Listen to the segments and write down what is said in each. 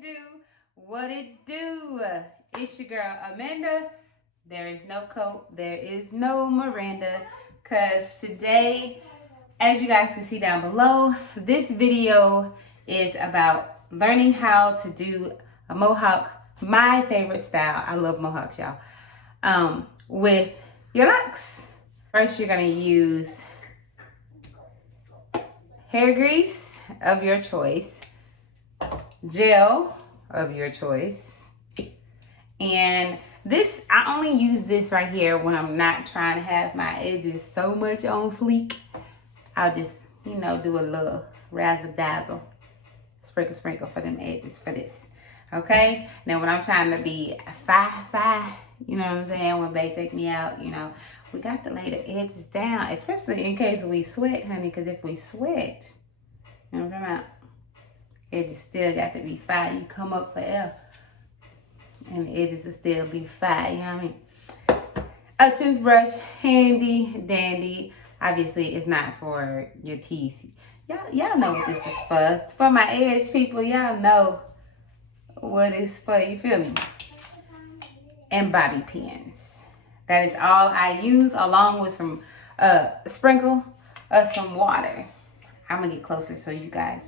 do? What it do? It's your girl Amanda. There is no coat, there is no Miranda, because today, as you guys can see down below, this video is about learning how to do a mohawk, my favorite style. I love mohawks, y'all. With your locks. First, you're gonna use hair grease of your choice, gel of your choice, and this, I only use this right here when I'm not trying to have my edges so much on fleek. I'll just, you know, do a little razzle dazzle, sprinkle for them edges for this. Okay, now when I'm trying to be fi, you know what I'm saying, when they take me out, you know, we got to lay the edges down, especially in case we sweat, honey, because if we sweat, you know what I'm talking about, edges still got to be fi. You come up for air and the edges will still be fi, you know what I mean? A toothbrush, handy dandy. Obviously, it's not for your teeth. Y'all know what this is for. It's for my edge people. Y'all know what it's for. You feel me? And bobby pins. That is all I use, along with some sprinkle of some water. I'm gonna get closer so you guys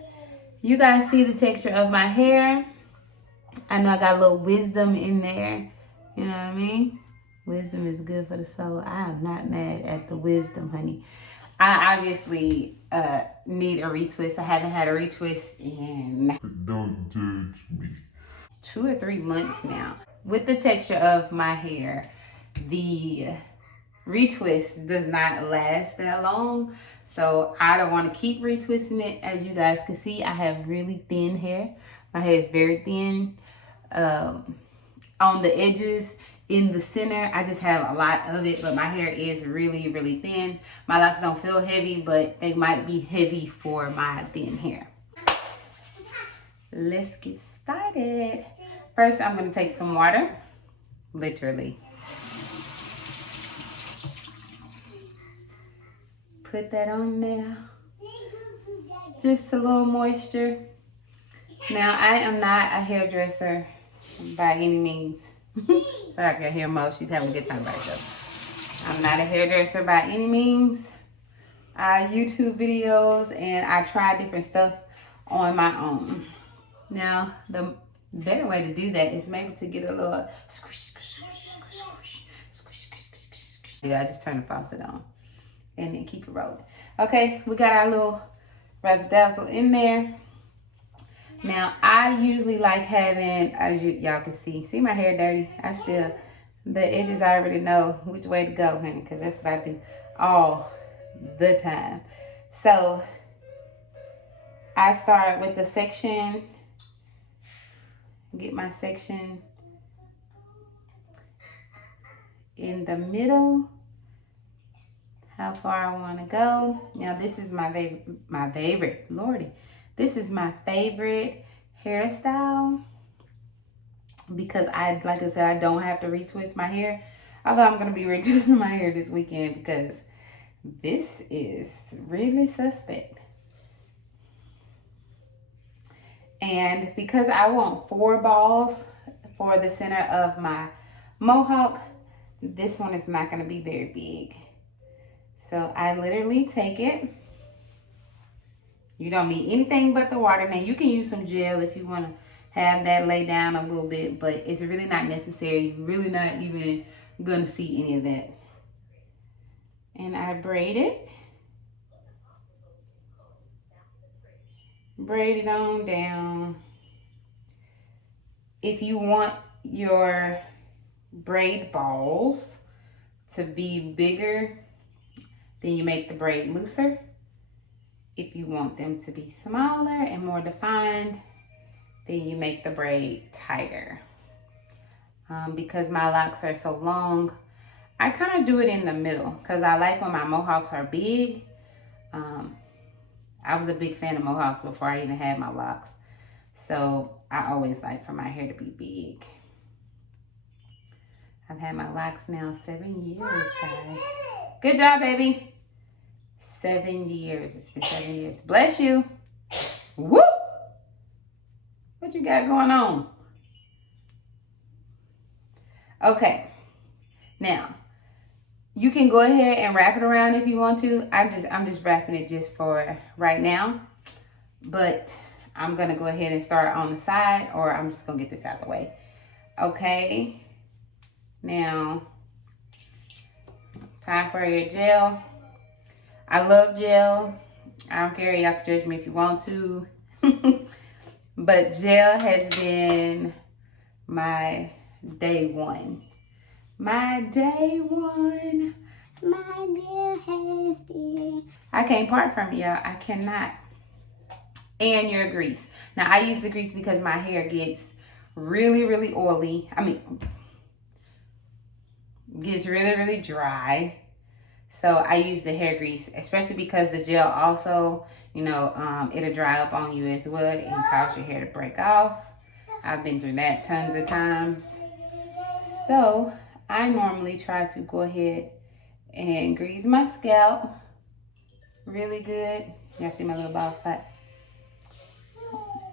see the texture of my hair. I know I got a little wisdom in there. You know what I mean? Wisdom is good for the soul. I am not mad at the wisdom, honey. I obviously need a retwist. I haven't had a retwist in Don't judge me. 2 or 3 months now. With the texture of my hair, the retwist does not last that long. So I don't want to keep retwisting it. As you guys can see, I have really thin hair. My hair is very thin. On the edges, in the center, I just have a lot of it, but my hair is really, really thin. My locks don't feel heavy, but they might be heavy for my thin hair. Let's get started. First, I'm going to take some water, literally. Put that on there. Just a little moisture. Now, I am not a hairdresser by any means. Sorry, I can hear Mo. She's having a good time by herself. I'm not a hairdresser by any means. I YouTube videos and I try different stuff on my own. Now, the better way to do that is maybe to get a little squish. Yeah, I just turn the faucet on and then keep it rolling. Okay, we got our little razzle dazzle in there. Now, I usually like having, as y'all can see my hair dirty. The edges, I already know which way to go, honey, because that's what I do all the time. So, I start with the section, get my section in the middle, how far I want to go. Now, this is my favorite, Lordy. This is my favorite hairstyle because like I said, I don't have to retwist my hair. Although I'm going to be retwisting my hair this weekend because this is really suspect. And because I want 4 balls for the center of my mohawk, this one is not going to be very big. So I literally take it. You don't need anything but the water. Now, you can use some gel if you want to have that lay down a little bit, but it's really not necessary. You're really not even going to see any of that. And I braid it. Braid it on down. If you want your braid balls to be bigger, then you make the braid looser. If you want them to be smaller and more defined, then you make the braid tighter. Because my locks are so long, I kind of do it in the middle because I like when my mohawks are big. I was a big fan of mohawks before I even had my locks. So I always like for my hair to be big. I've had my locks now 7 years, guys. Good job, baby. 7 years. It's been 7 years. Bless you. Woo! What you got going on? Okay. Now, you can go ahead and wrap it around if you want to. I'm just wrapping it just for right now. But I'm gonna go ahead and start on the side, or I'm just gonna get this out of the way. Okay. Now, time for your gel. I love gel. I don't care, y'all can judge me if you want to. But gel has been my day one. My day one. My gel has been. I can't part from it, y'all. I cannot. And your grease. Now, I use the grease because my hair gets really, really oily. I mean, gets really, really dry. So I use the hair grease, especially because the gel also, you know, it'll dry up on you as well and cause your hair to break off. I've been through that tons of times. So I normally try to go ahead and grease my scalp really good. Y'all see my little bald spot?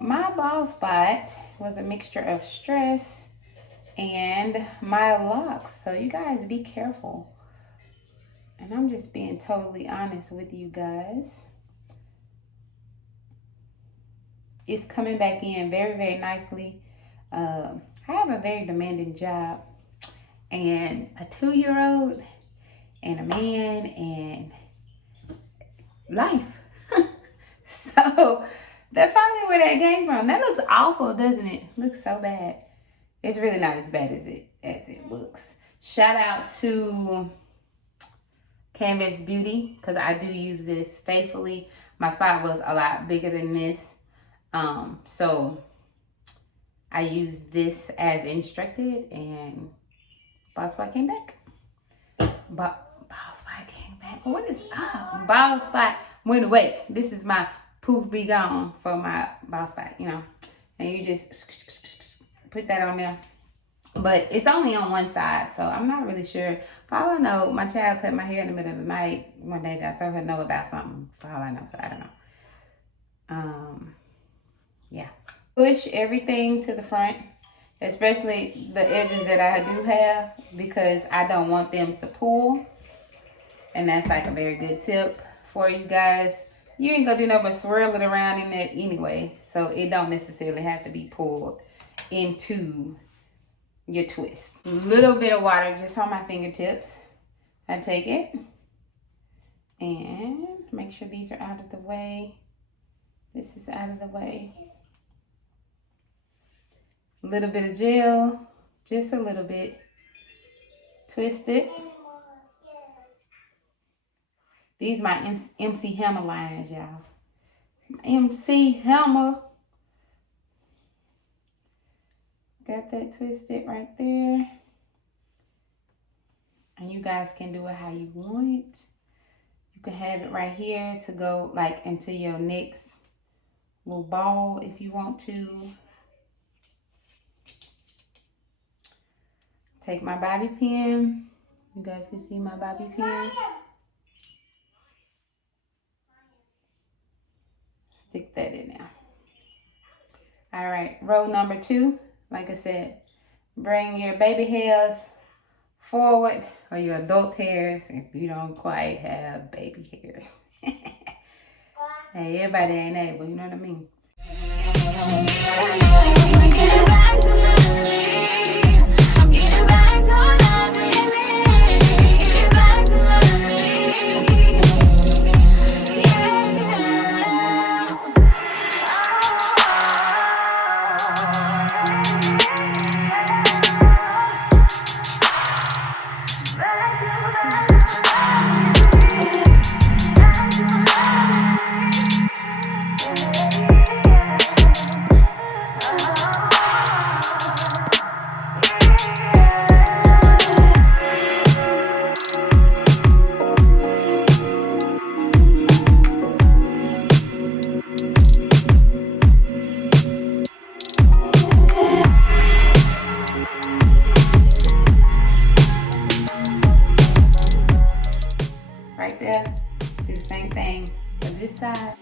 My bald spot was a mixture of stress and my locks. So you guys be careful. And I'm just being totally honest with you guys. It's coming back in very, very nicely. I have a very demanding job. And a 2-year-old and a man and life. So that's probably where that came from. That looks awful, doesn't it? Looks so bad. It's really not as bad as it looks. Shout out to Canvas Beauty, because I do use this faithfully. My spot was a lot bigger than this. So I used this as instructed and bald spot came back. Bald spot came back. What is up? Bald spot went away. This is my poof be gone for my bald spot, you know. And you just put that on there. But it's only on one side, so I'm not really sure. For all I know, my child cut my hair in the middle of the night one day. I told her no about something, for all I know, so I don't know. Yeah. Push everything to the front, especially the edges that I do have, because I don't want them to pull. And that's like a very good tip for you guys. You ain't gonna do nothing but swirl it around in there anyway, so it don't necessarily have to be pulled into your twist. A little bit of water just on my fingertips. I take it and make sure these are out of the way. This is out of the way. A little bit of gel, just a little bit. Twist it. These my MC Hammer lines, y'all. MC Hammer. Got that twisted right there. And you guys can do it how you want. You can have it right here to go like into your next little ball if you want to. Take my bobby pin. You guys can see my bobby pin. Stick that in there. All right, row number 2. Like I said, bring your baby hairs forward, or your adult hairs if you don't quite have baby hairs. Hey, everybody ain't able, you know what I mean? Right there, do the same thing for this side.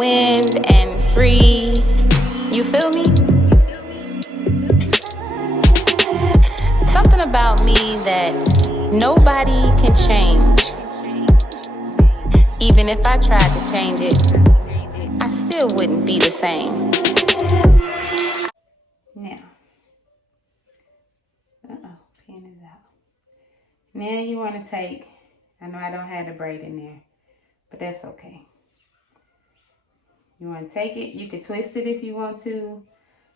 wind and free. You feel me? Something about me that nobody can change. Even if I tried to change it, I still wouldn't be the same. Now, pen is out. Now you want to take, I know I don't have the braid in there, but that's okay. You want to take it, you can twist it if you want to,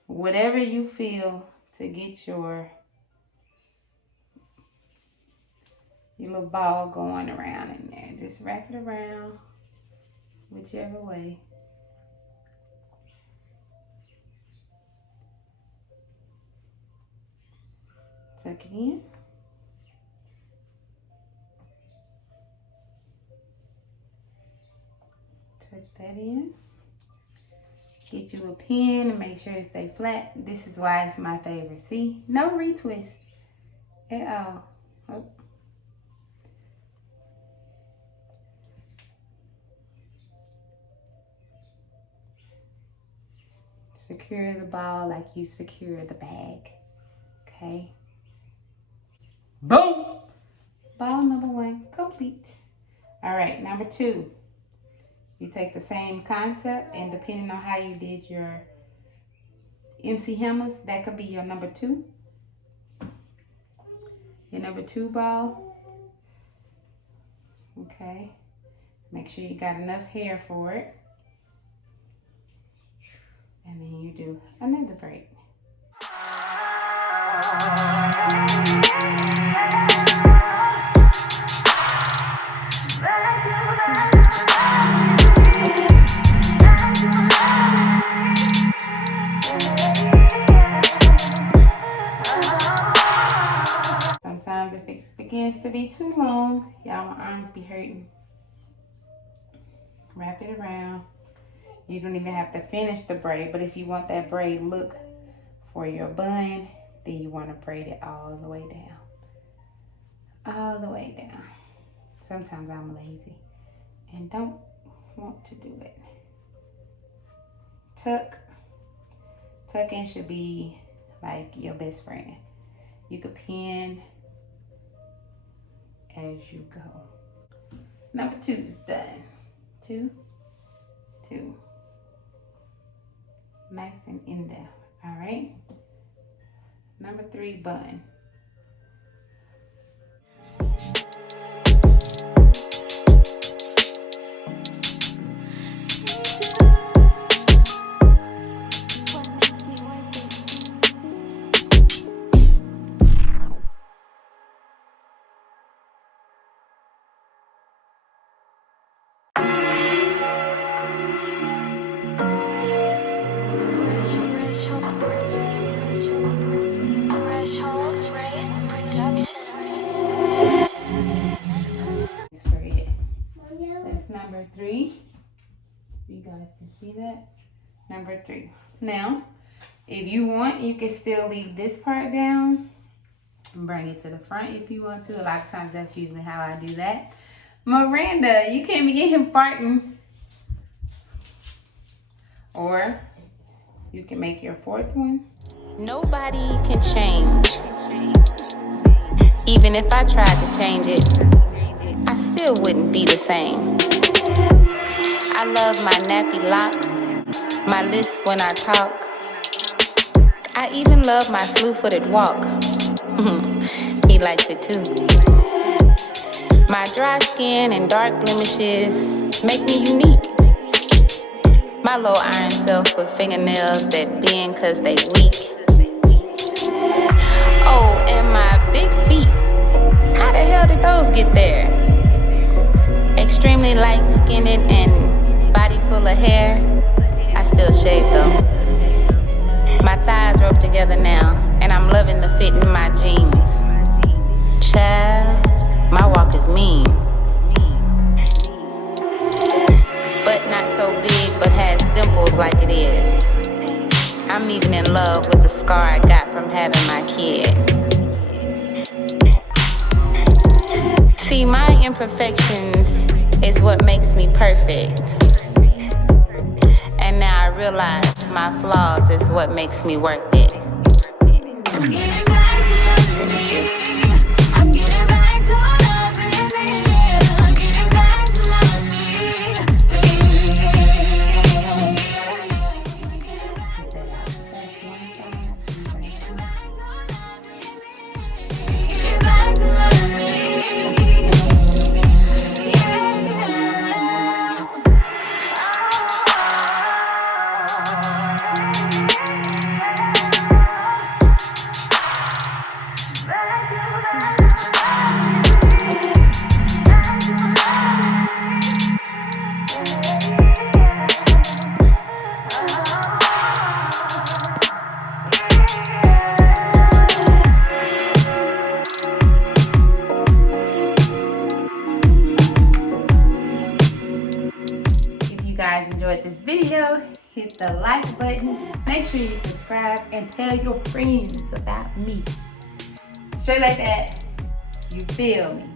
whatever you feel to get your little ball going around in there. Just wrap it around whichever way. Tuck it in. Tuck that in. Get you a pin and make sure it stay flat. This is why it's my favorite. See? No retwist at all. Oh. Secure the ball like you secure the bag. Okay? Boom! Ball number 1 complete. All right, number 2. You take the same concept, and depending on how you did your MC hammers, that could be your number 2. Your number 2 ball. Okay. Make sure you got enough hair for it. And then you do another braid. Sometimes if it begins to be too long, y'all, my arms be hurting. Wrap it around. You don't even have to finish the braid, but if you want that braid look for your bun, then you want to braid it all the way down. All the way down. Sometimes I'm lazy and don't want to do it. Tuck. Tucking should be like your best friend. You could pin as you go. Number 2 is done. 2, 2. Nice and in there. All right. Number 3, bun. That's number 3. You guys can see that. Number 3. Now, if you want, you can still leave this part down and bring it to the front if you want to. A lot of times that's usually how I do that. Miranda, you can't be getting farting. Or you can make your 4th one. Nobody can change. Even if I tried to change it, I still wouldn't be the same. I love my nappy locks, my lisp when I talk. I even love my slew-footed walk. He likes it too. My dry skin and dark blemishes make me unique. My low iron self with fingernails that bend cause they weak. Oh, and my big feet. How the hell did those get there? Extremely light-skinned and body full of hair. I still shave though. My thighs rope together now, and I'm loving the fit in my jeans. Child, my walk is mean. But not so big, but has dimples like it is. I'm even in love with the scar I got from having my kid. See, my imperfections is what makes me perfect. I realize my flaws is what makes me worth it. I'm getting back to loving me. I'm getting back to loving me. I'm getting back to loving me. Get back to loving me. If you guys enjoyed this video, hit the like button. Make sure you subscribe and tell your friends about me. Straight like that. You feel me?